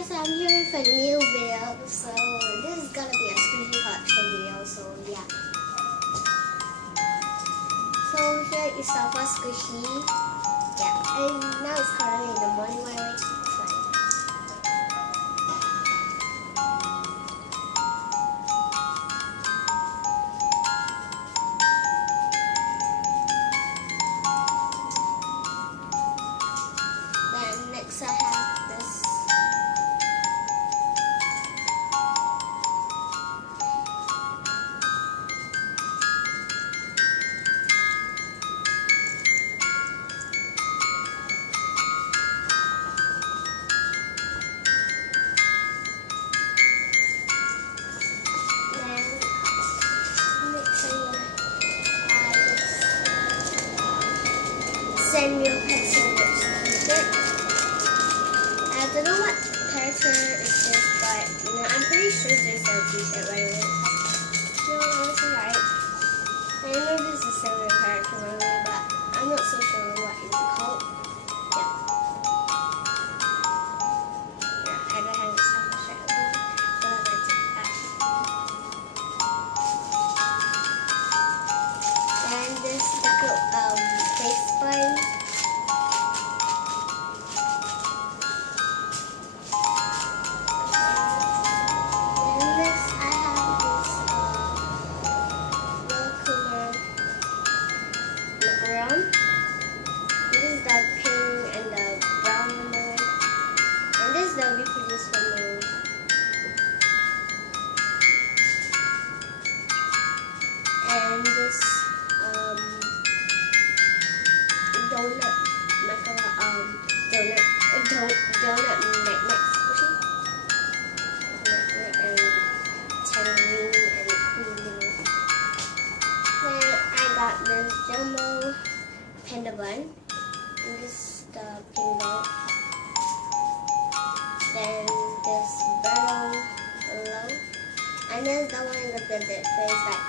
guys, I'm here with a new video. So this is gonna be a squishy collection video. So yeah. So here is our first squishy. Yeah, and now it's currently in the morning while I wait. Then next I have this. Samuel Pencilverse t-shirt. I don't know what character it is, but I'm pretty sure there's a t-shirt right away. No, honestly, right? I know this is a Samuel character right away, but I'm not so sure what is it called. Yeah. Yeah, I don't have this type of shirt. So let's take that. And this deco face bun. This is the pink and the brown one, and this is the reproduced one. And this donut donut magnet squishy, and tangerine and cool. Then I got this jumbo panda bun. And this is the pink ball. Then this barrel below. And this is the one with the dead face that,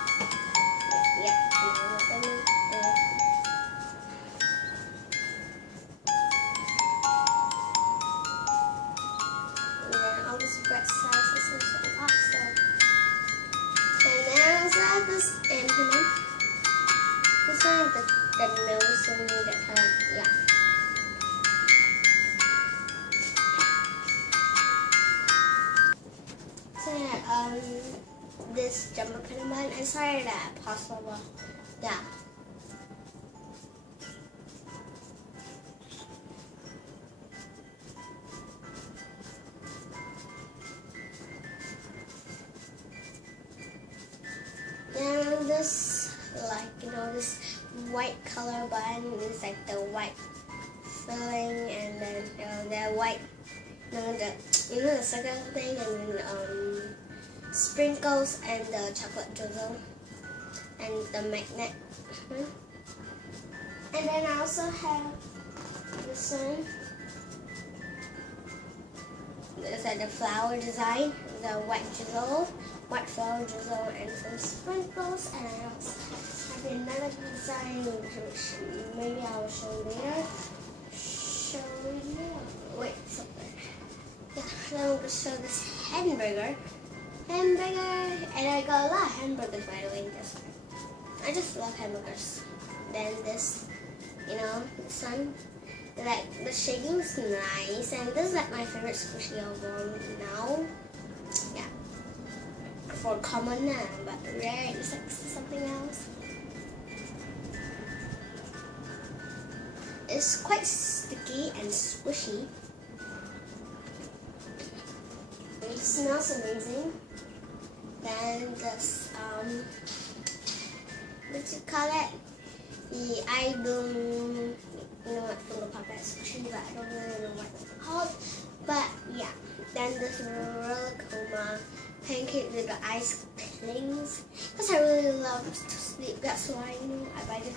yeah, you know what I mean? And then all this bread sizes and so awesome. And then I also have this implement. This one is the nose and the yeah. So yeah, this jumbo pin bun. I'm sorry that I paused over. Yeah. And this, like, this white color bun is like the white filling, and then the white, the sugar thing, and then sprinkles and the chocolate drizzle and the magnet. And then I also have this one. It's like the flower design, the white flower drizzle, and some sprinkles. And I also have another design, which maybe I will show later. Wait, something. Yeah, then I'm gonna show this hamburger, and I got a lot of hamburgers by the way. I just love hamburgers. Then this, this one. Like the shading is nice, and this is like my favorite squishy album now. Yeah, for common now, but rare is like something else. It's quite sticky and squishy. It smells amazing. Then this what you call it? The iBloom, finger puppet squishy, but I don't really know what it's called. But yeah, then this Roller Coma pancake with the ice things. Because I really love to sleep, that's why I buy this.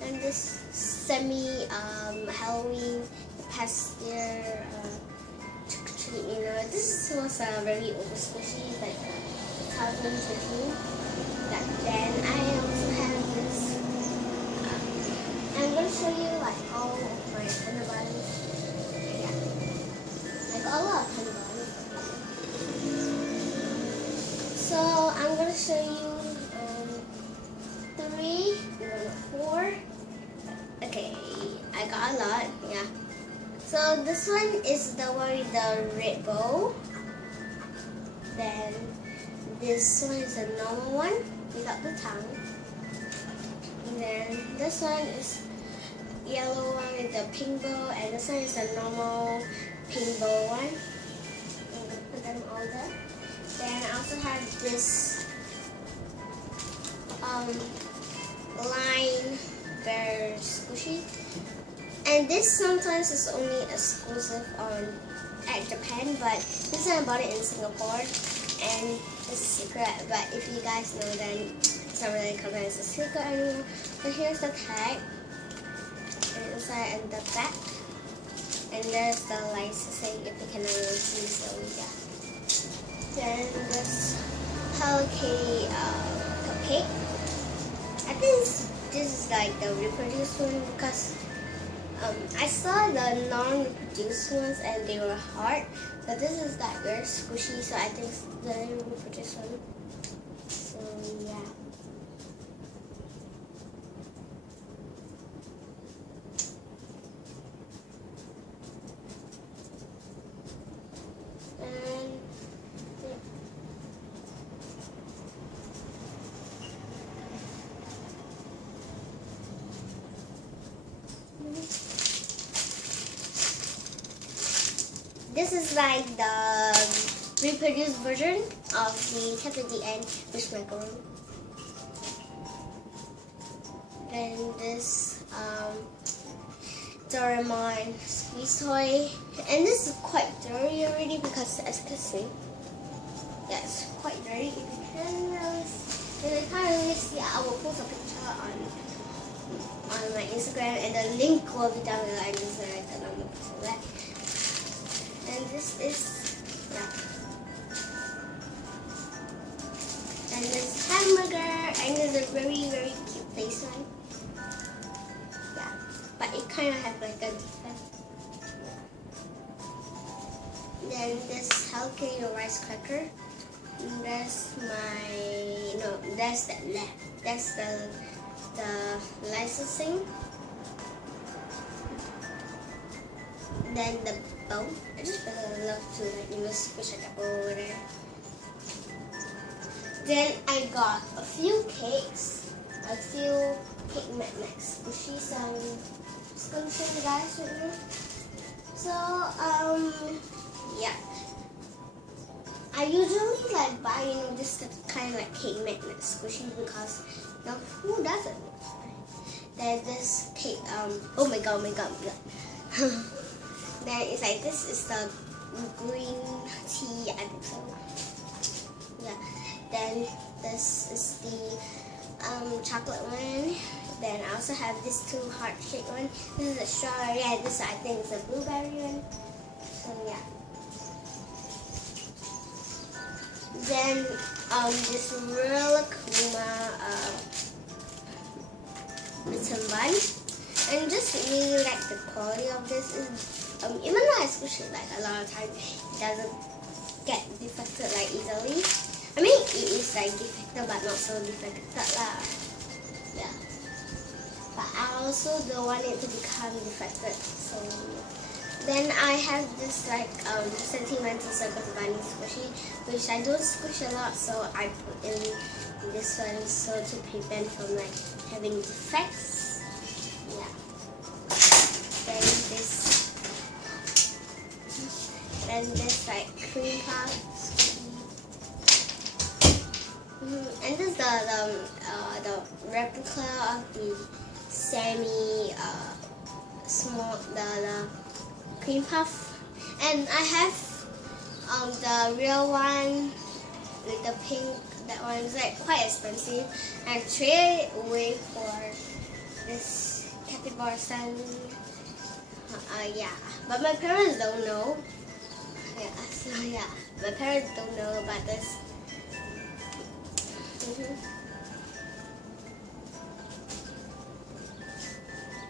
And this semi Halloween past year trick-or-treat, this was a very old squishy, like 2013. Back then, I also have this. I'm going to show you like all of my underbuns. Yeah. love hamburgers. So I'm gonna show you 3, 4. Okay, I got a lot. Yeah. So this one is the one with the red bow. Then this one is a normal one without the tongue. And then this one is yellow one with the pink bow, and this one is a normal pink bow one. I'm gonna put them all there. Then I also have this line very squishy, and this sometimes is only exclusive at Japan, but this one I bought it in Singapore, and it's a secret. But if you guys know, then it's not really covered as a secret anymore. So here's the tag, and inside and the back, and there's the licensing if you can really see. So yeah. Then this Hello Kitty cupcake. I think this is like the reproduced one because I saw the non-reproduced ones and they were hard, but this is like very squishy, so I think it's the reproduced one. So yeah. This is like the reproduced version of the Cafe DN fish macaron. Then this Doraemon squeeze toy, and this is quite dirty already because as you can see, yeah, it's quite dirty. If you can't really see, I will post a picture on my Instagram, and the link will be down below. I just like the number for that. And this is, yeah. And this hamburger, and it's a very, very cute face one. Yeah, but it kind of has like a defect. Then this Hello Kitty rice cracker. And that's that's the licensing. Then the bow. I just really love to squish a couple over there. Then I got a few cakes, a few cake magnets squishy. So I'm just gonna show you guys right now. So yeah. I usually like buy just kind of like cake magnet squishy because who doesn't? There's this cake. Oh my god. Then it's like this is the green tea, I think so. Yeah. Then this is the chocolate one. Then I also have this 2 heart-shaped one. This is a strawberry, and this I think is a blueberry one. So yeah. Then this Real Kuma written bun, and just really like the quality of this is. Even though I squish it like a lot of times, it doesn't get defected like easily. I mean, it is like defected, but not so defected lah. Yeah. But I also don't want it to become defected. So then I have this like sentimental circus bunny squishy, which I don't squish a lot, so I put in this one so to prevent from like having defects. Yeah. Then this like cream puff, and this is the replica of the semi small the cream puff, and I have the real one with the pink. That one is like quite expensive. I traded away for this capybara sun. Yeah, but my parents don't know. Yeah, so yeah, my parents don't know about this.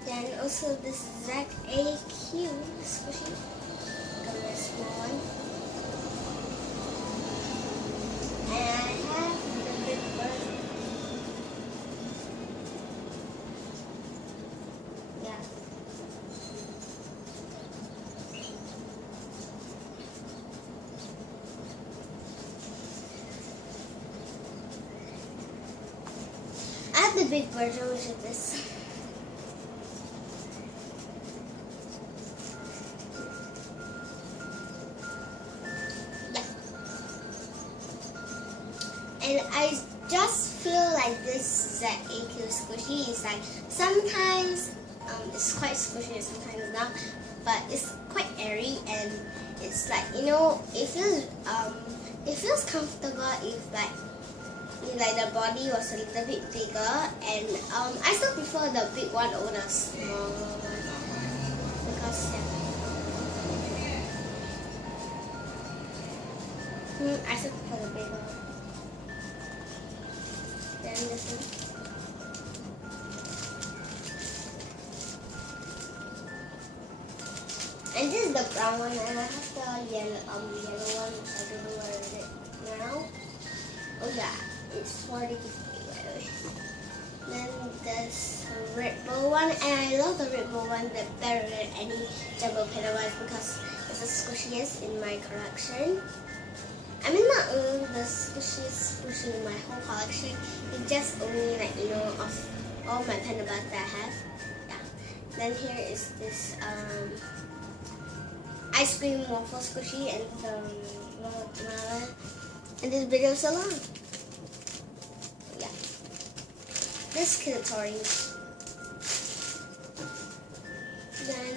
Then also this ZAC AQ squishy, a very small one. the big version, which is this. And I just feel like this ZAQ squishy is like sometimes it's quite squishy and sometimes not, but it's quite airy and it's like, you know, it feels comfortable if like the body was a little bit bigger, and I still prefer the big one over the smaller one because I still prefer the bigger one. Then this one. And this is the brown one, and I have the yellow one, which I don't know where it is now. Oh yeah, it's 40 by the way. Then there's a Red Bull one, and I love the Red Bull one better than any Jumbo Panda one because it's the squishiest in my collection. I mean, not only the squishiest squishy in my whole collection, it's just only like, you know, of all my Panda bars that I have. Yeah. Then here is this ice cream waffle squishy and some watermelon. And this video is so long. Yeah. This kid's orange. Then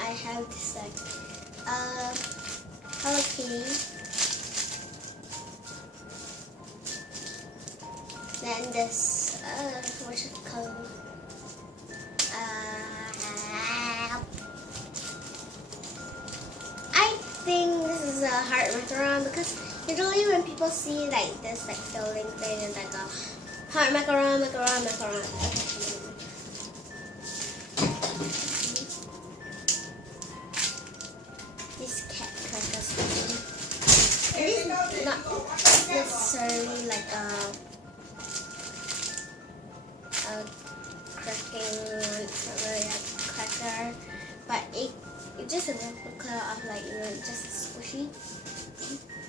I have this like Hello Kitty. Then this what's it called? I think this is a heart macaron because usually when people see like this like filling thing and like a heart macaron. Okay. This cat crackers. It is not necessarily like a cracking cracker, but it's just a replica of like, you know, just squishy.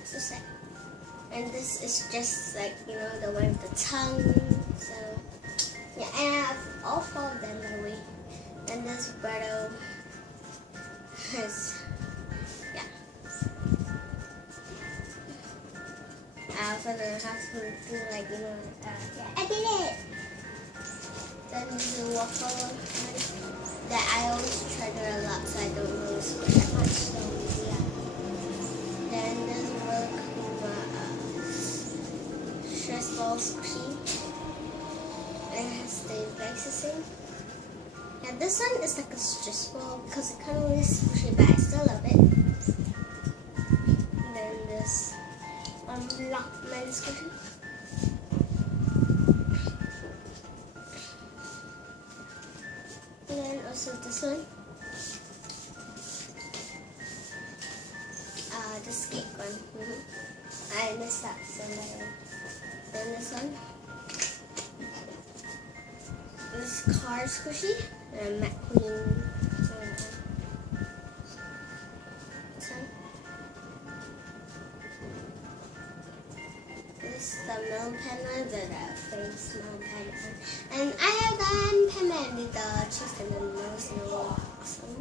So sad. And this is just like, you know, the one with the tongue. So yeah, and I have all 4 of them by the way. And this Birdo is I also don't have to do like, you know, yeah, I did it. Then the waffle that I always trigger a lot, so I don't really squish that much. So yeah. Then there's really cool stress ball squishy. And it has the glycosine. Yeah, this one is like a stress ball because it kind of really squishy, but I still love it. And then this Lockman squishy. And then also this one. This cake one. I missed that somewhere. Then this one. This car squishy. And McQueen. This one. This is the Melon Pen one, the famous Melon Pen one. And I have the pen man with the cheese and the nose and the awesome.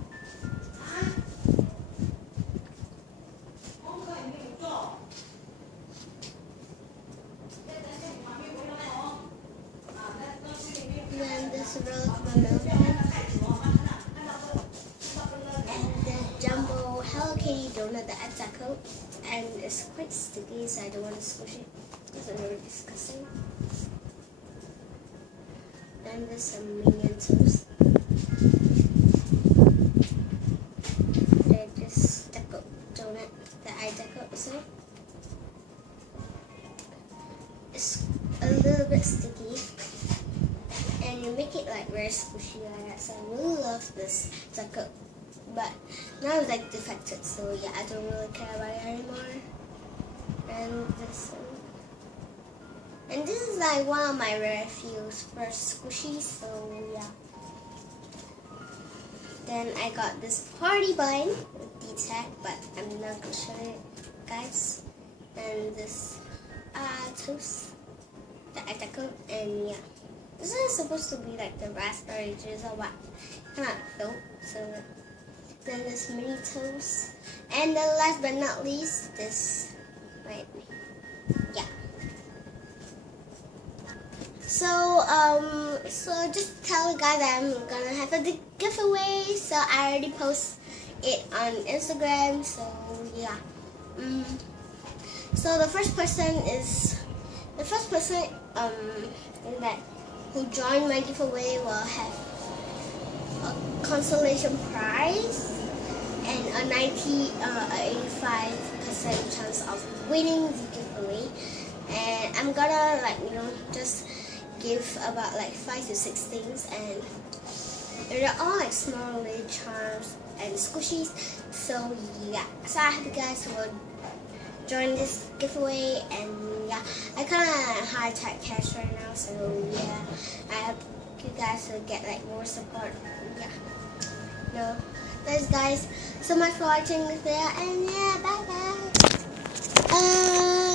And then this is really cool Melon Pen. And the Jumbo Hello Kitty donut that adds that coat. And it's quite sticky, so I don't want to squish it. It's really disgusting. Then there's some Minion toast. They're just deco donut that I deco, so it's a little bit sticky. And you make it like very squishy like that, so I really love this deco. But now it's like defected, so yeah, I don't really care about it anymore. And this one. And this is like one of my rare fews for squishy, so yeah. Then I got this party bun with D-Tech, but I'm not gonna show it, guys. And this toast that I decorated, and yeah. This is supposed to be like the raspberry juice or what? Kind of filled. So then this mini toast. And then last but not least, this. Wait. Yeah. So just tell you guys that I'm gonna have a giveaway. So I already post it on Instagram. So yeah. So the first person that who joined my giveaway will have a consolation prize and a 85% chance of winning the giveaway. And I'm gonna just give about 5 to 6 things, and they're all small little charms and squishies. So yeah, so I hope you guys will join this giveaway. And yeah, I kind of high tech cash right now, so yeah, I hope you guys will get more support. Yeah, no, thanks guys so much for watching this video, and yeah, bye guys.